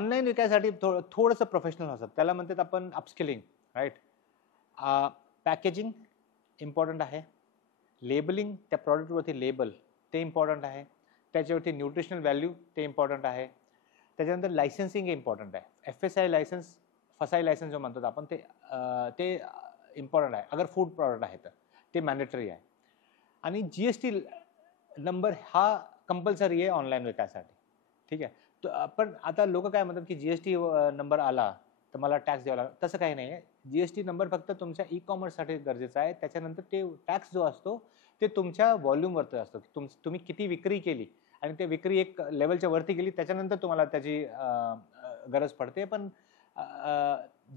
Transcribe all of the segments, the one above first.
Online विकायसाठी थोडंसं professional असतात, त्याला म्हणतात आपण अपस्किलिंग, राईट. पॅकेजिंग इम्पॉर्टंट आहे, लेबलिंग, त्या प्रॉडक्टवरती लेबल ते इम्पॉर्टंट आहे, त्याच्यावरती न्यूट्रिशनल व्हॅल्यू ते इम्पॉर्टंट आहे, त्याच्यानंतर लायसन्सिंग हे इम्पॉर्टंट आहे. FSI लायसन्स, फसाई लायसन्स जो म्हणतात आपण ते इम्पॉर्टंट आहे. अगर फूड प्रॉडक्ट आहे तर ते मॅन्डेटरी आहे. आणि GST नंबर हा कंपल्सरी आहे ऑनलाईन विकायसाठी, ठीक आहे. पण आता लोक काय म्हणतात की GST नंबर आला तर मला टॅक्स द्यावा लागला. तसं काही नाही आहे. GST नंबर फक्त तुमच्या ई-कॉमर्ससाठी गरजेचा आहे. त्याच्यानंतर ते टॅक्स जो असतो ते तुमच्या व्हॉल्यूमवरती असतो. तुम्ही किती विक्री केली आणि ते विक्री एक लेवलच्या वरती गेली त्याच्यानंतर तुम्हाला त्याची गरज पडते. पण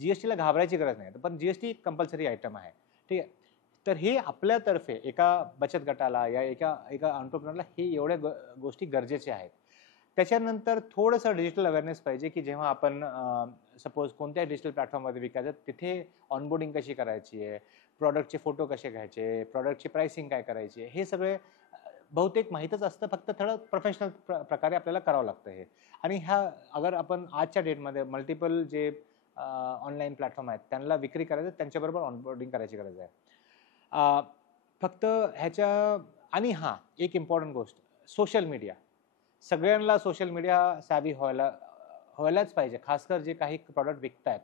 GSTला घाबरायची गरज नाही. पण GST कंपल्सरी आयटम आहे, ठीक आहे. तर हे आपल्यातर्फे एका बचत गटाला या एका एंटरप्रेन्योरला हे एवढ्या गोष्टी गरजेच्या आहेत. त्याच्यानंतर थोडंसं डिजिटल अवेअरनेस पाहिजे की जेव्हा आपण सपोज कोणत्या डिजिटल प्लॅटफॉर्ममध्ये विकायचं तिथे ऑनबोर्डिंग कशी करायची आहे, प्रॉडक्टचे फोटो कसे घ्यायचे, प्रॉडक्टची प्राइसिंग काय करायची आहे, हे सगळे बहुतेक माहीतच असतं. फक्त थोडं प्रोफेशनल प्रकारे आपल्याला करावं लागतं हे. आणि अगर आपण आजच्या डेटमध्ये मल्टिपल जे ऑनलाईन प्लॅटफॉर्म आहेत त्यांना विक्री करायचं, त्यांच्याबरोबर ऑनबोर्डिंग करायची गरज आहे. फक्त ह्याच्या आणि एक इम्पॉर्टंट गोष्ट, सोशल मीडिया. सगळ्यांना सोशल मीडिया सॅव्ही व्हायलाच पाहिजे. खासकर जे काही प्रॉडक्ट विकतायत